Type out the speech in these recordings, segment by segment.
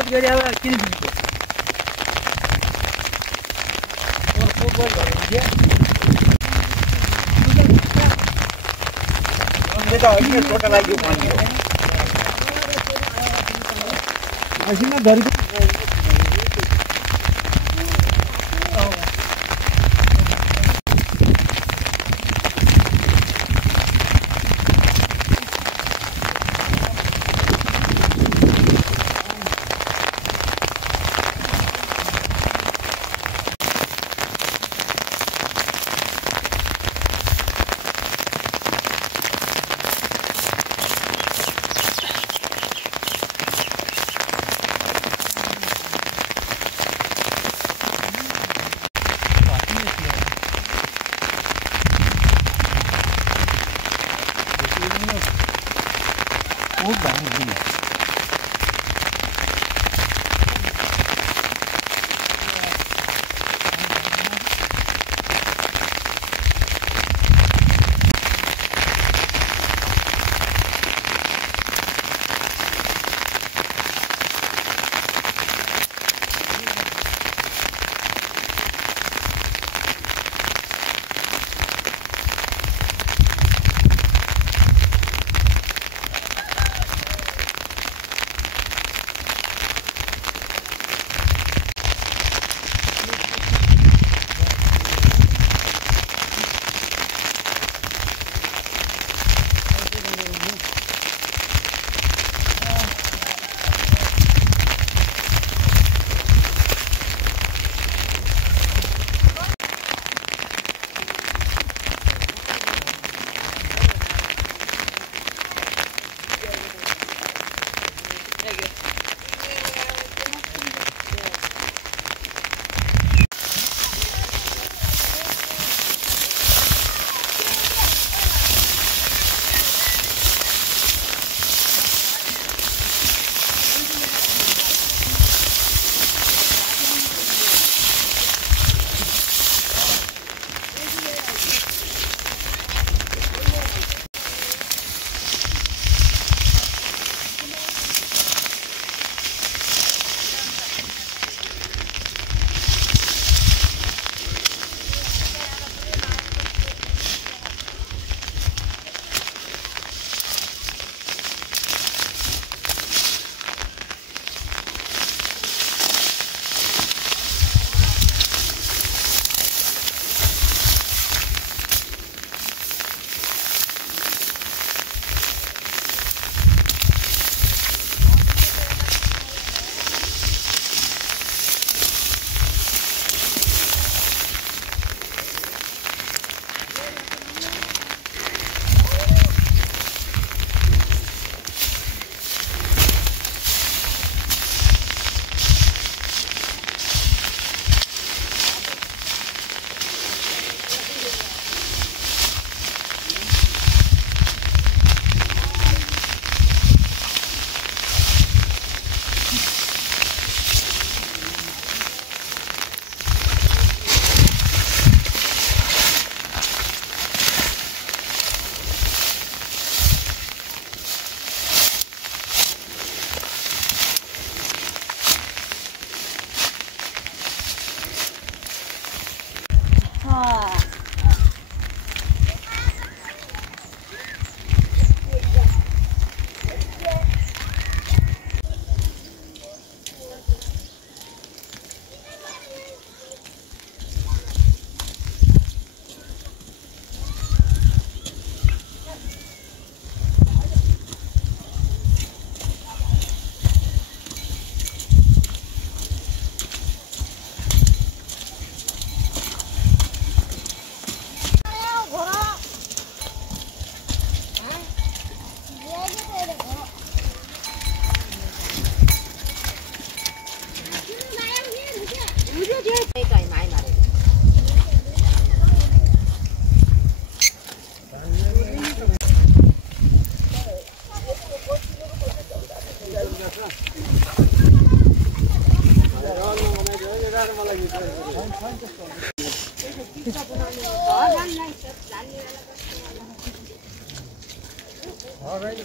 मत गरी अब किन दिन्छ और फुटबल भयो अनि त अहिले छोटा लाग्यो पानी हो असिना धरी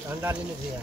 ठन्डा लिने थियो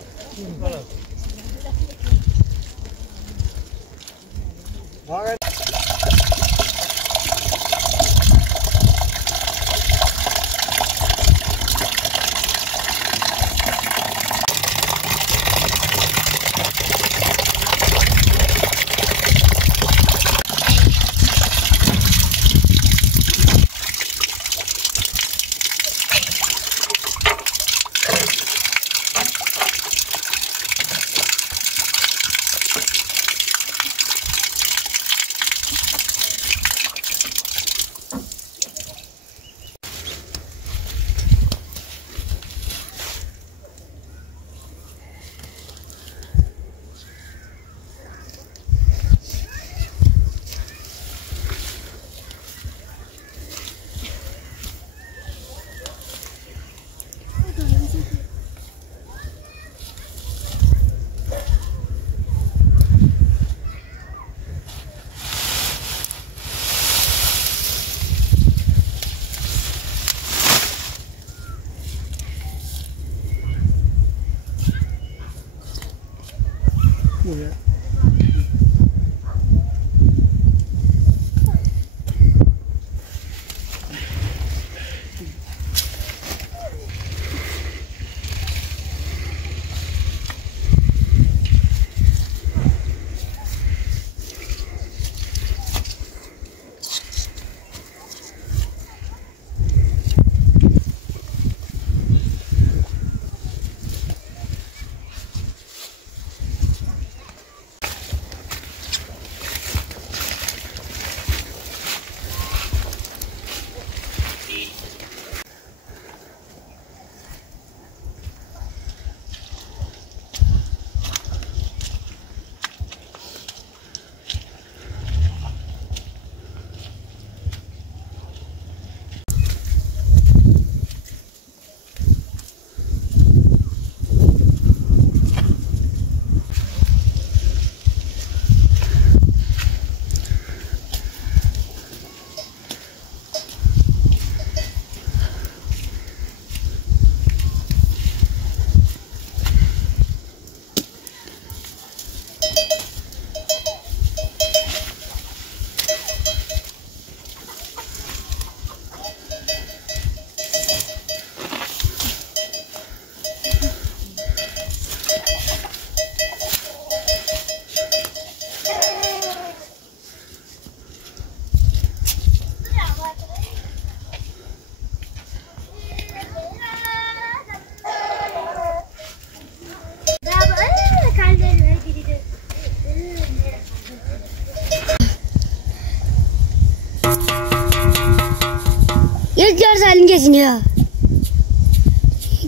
Salin kesin ya.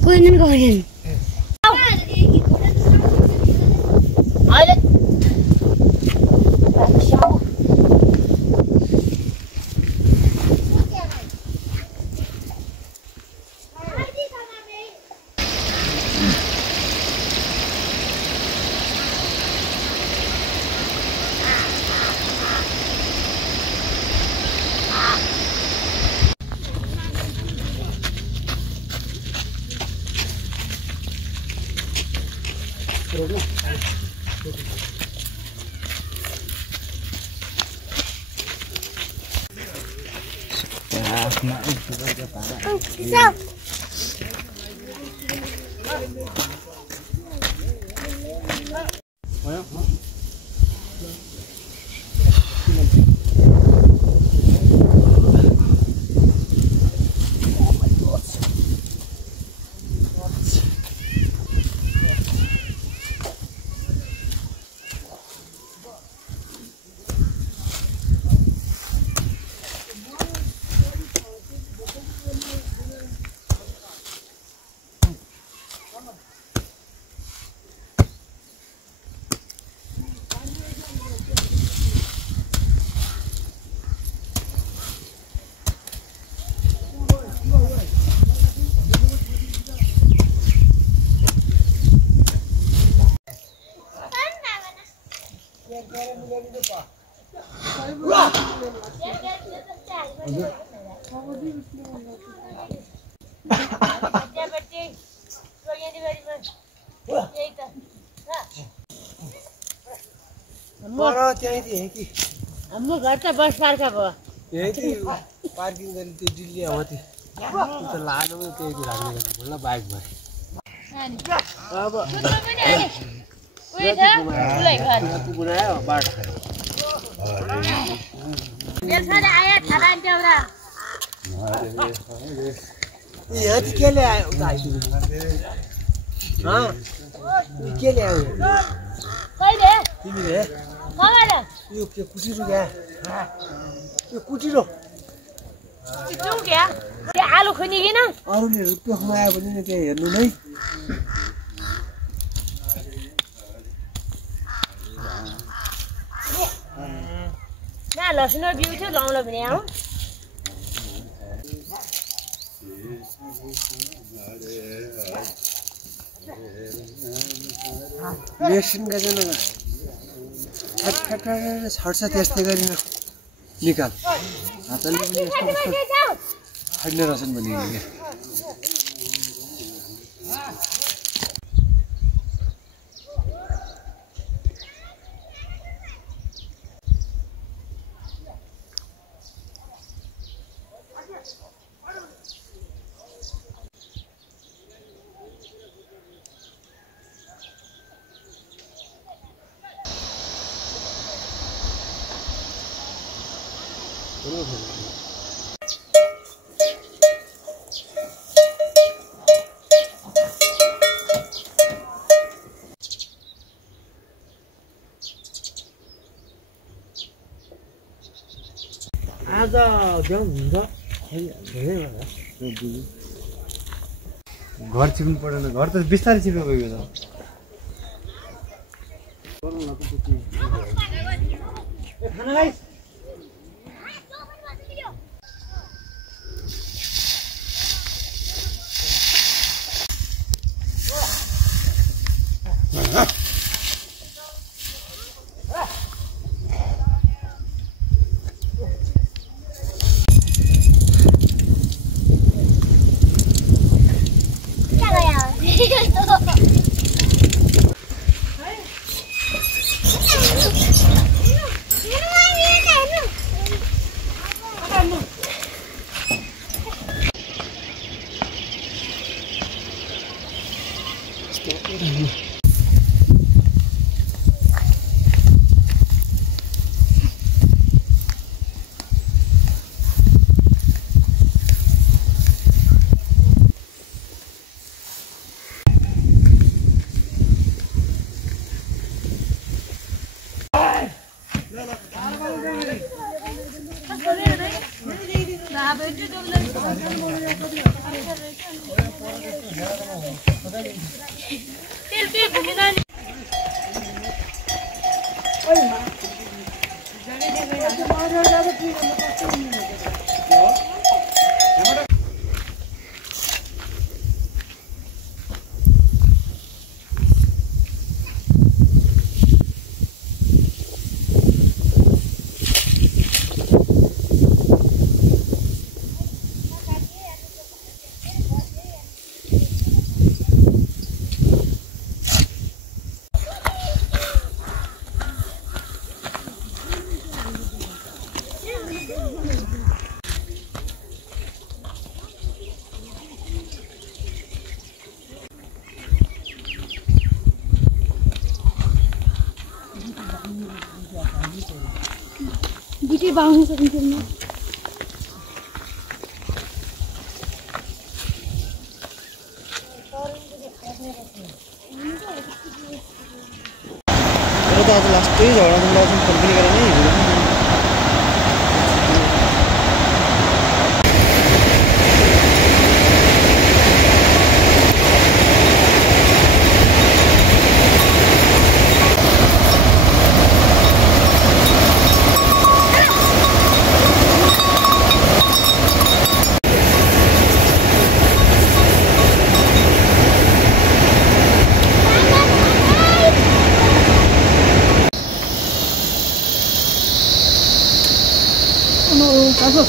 Koyunun koyun. Aile. हाम्रो घर त बस पार्क भयो पार्किङ गर्ने त्यो दिल्ली हो त्यो लानुमै त्यही राख्ने होला बाइक भयो अब बनायो बाटो यहाँ चाहिँ के ल्यायो उता के ल्यायो तिमीले यो के कुटिरो क्या यो कुटिरो आलु खुनिकिन अरूले रुपियाँ खुवायो भने नि त्यहाँ हेर्नु नै लसुन बिउ थियो लाउन भने आऊ मेसिन गरेन छर्छ त्यस्तै गरिन निकाल हातले पनि यस्तो खड्ने रहेछन् भने आज जाउँ हुन्छ घर चिप्नु परेन घर त बिस्तारै चिप्नु गयो त गिटी बाउनु सकिन्छ नि आज लास्टै झगडा लगाउँछौँ कम्पनी गरेर नै बोला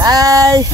Ai.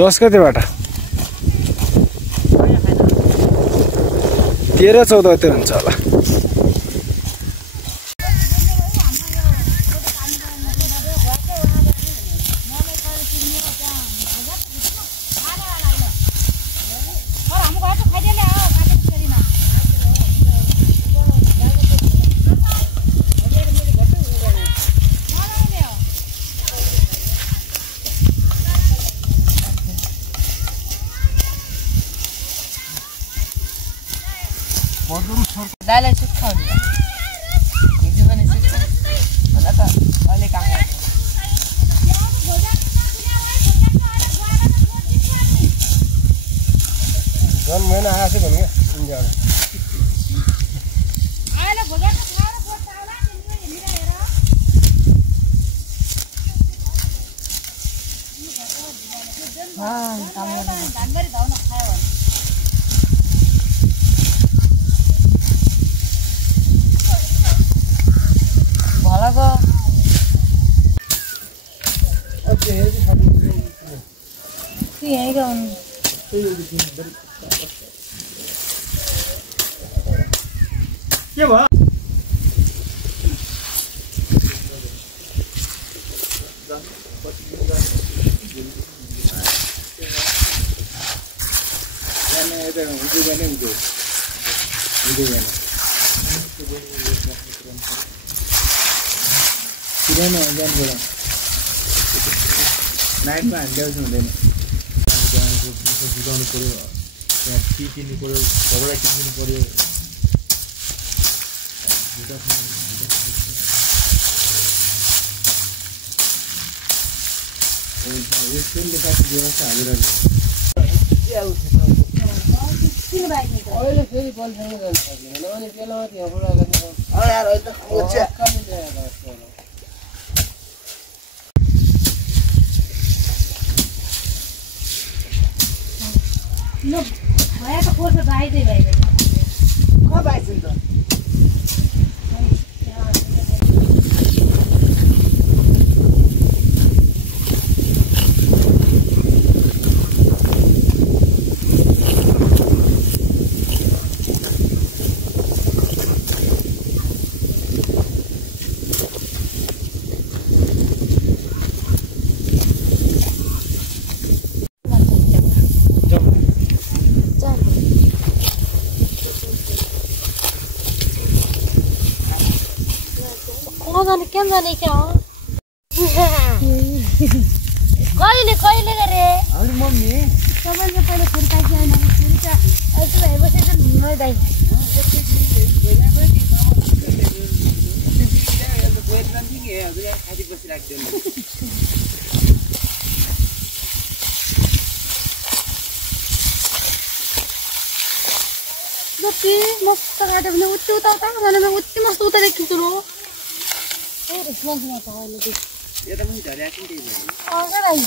दस कतिबाट 13-14 तिर हुन्छ होला। दाइलाई सुक्खा हुन्छ हिजो पनि सुक्खा होला त अहिले काम गर्छ जन महिना आसे भने के इन्जर आइले भोजन खाएर फोट आउला तिमीले हिँडेर हेर काम गर्नु धानबारी धाउन खायो भने भलाको यही गाउनु के भयो किन जान बोला नाइटमा हान्दैछ हुँदैन बुझाउनु पर्यो त्यहाँ टी किन्नु पर्यो झगडा किन्नु पर्यो यसले काट्ने व्यवस्था हालिरहनु अहिले फेरि बलसँग जानु सक्दैन अनि बेलामा त्यहाँबाट No, vaya a por baile baile. कहाँ पाइन्छ त जाने क्या जाने क्या हो कहिले गरे अनि मम्मी सबैले पहिले फोन पाइसकेन हुन्छ अहिले भएपछि त हिँड्दै दाइ जति मस्त काट्यो भने उति उता उता भने उति मस्त उता देखिन्छु रो रेस्पन्स गर्छ अहिले त्यो यो त पनि झर्या छ नि त्यही भएर अगाडि आइ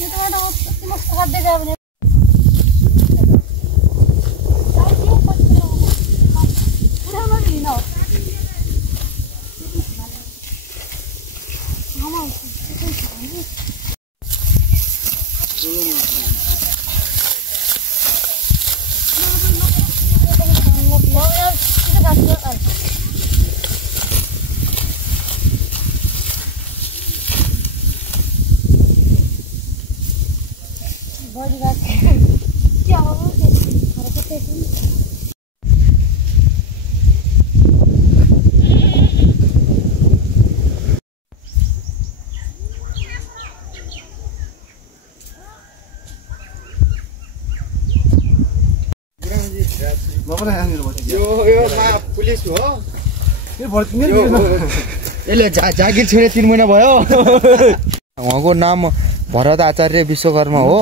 यो त उति मस्त काट्दै गयो भने पुलिस हो यसले जागिर छोडे 3 महिना भयो उहाँको नाम भरत आचार्य विश्वकर्मा हो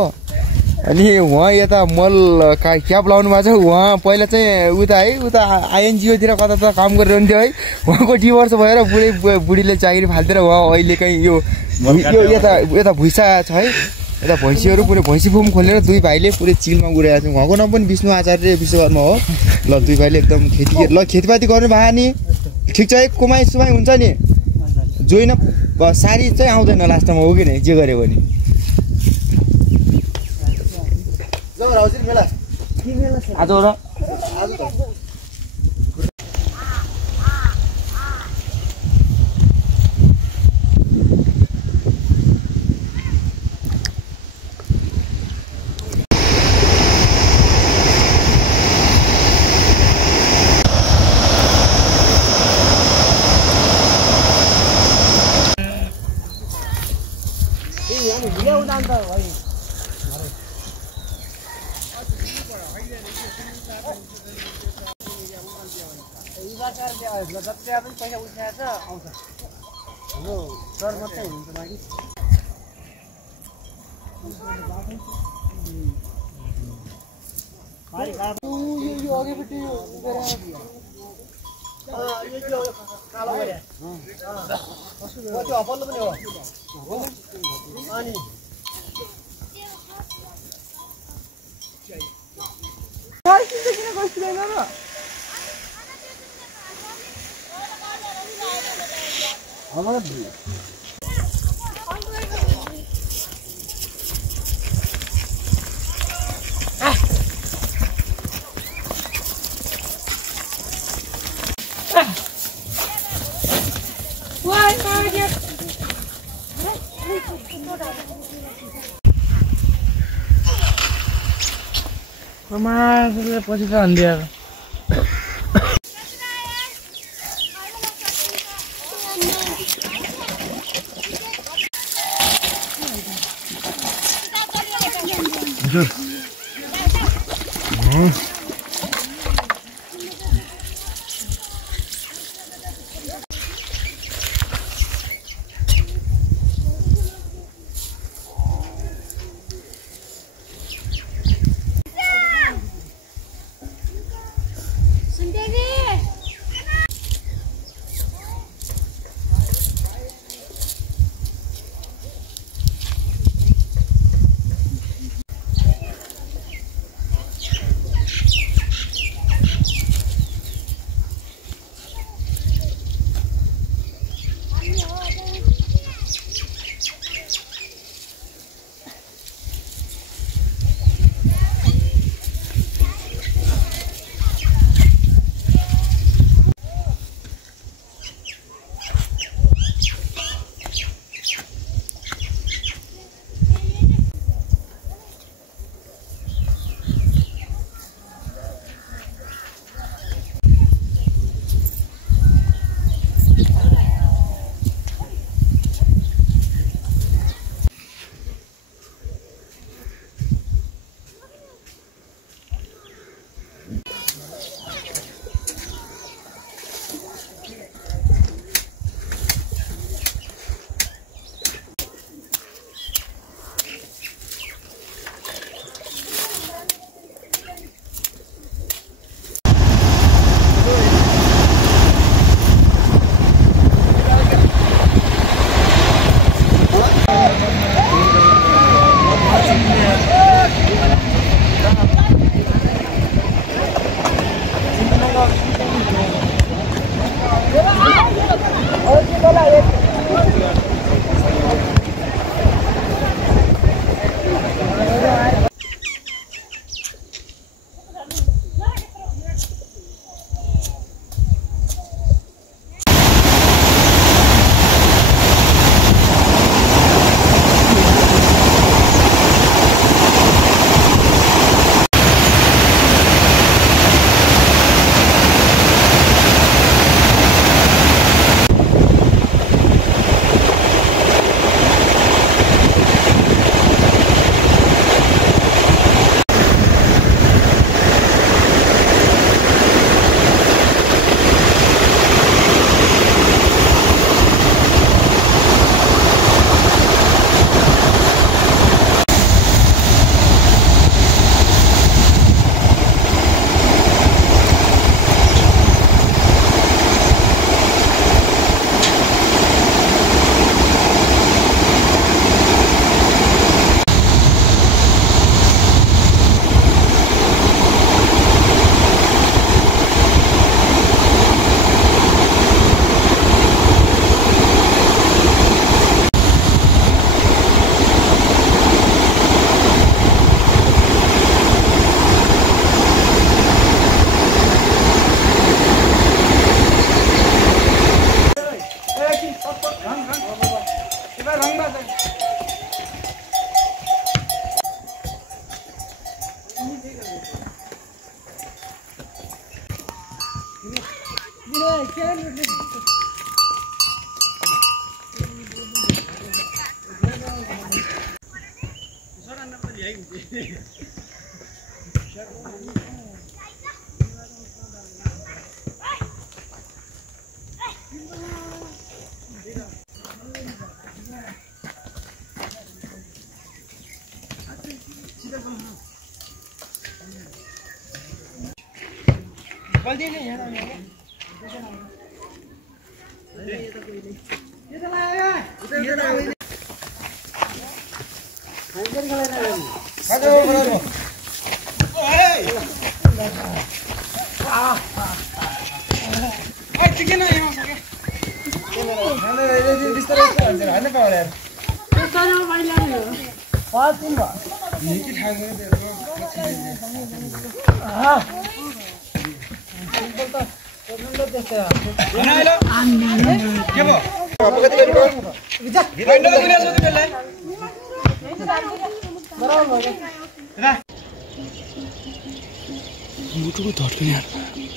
अनि उहाँ यता मल क्याप लाउनु भएको छ उहाँ पहिला चाहिँ उता आइएनजिओतिर कता त काम गरिरहन्थ्यो है उहाँको डिभोर्स भएर बुढीले चाकरी फाल्थेर उहाँ अहिले कहीँ यो यता भुइँसा छ है यता भैँसीहरू पुरै भैँसी फुम खोलेर दुई भाइले पुरै चिलमा गइरहेको छ उहाँको नाम पनि विष्णु आचार्य विश्वकर्मा हो ल दुई भाइले एकदम खेतीपाती गर्नु भयो नि ठिक छ है कमाइ सुमाइ हुन्छ नि जोइन सारी चाहिँ आउँदैन लास्टमा हो कि नै जे गर्यो भने आज हो र जति पनि पैसा उठाएर आउँछ हाम्रो डर मात्रै हुन्छ माथि यो अघिपट्टि कालो गरे त्यो अपल्लो पनि हो अनि किन बस्दैन र हमारा भी Mas पछि त अन्धियार मुटुको धड्कन यार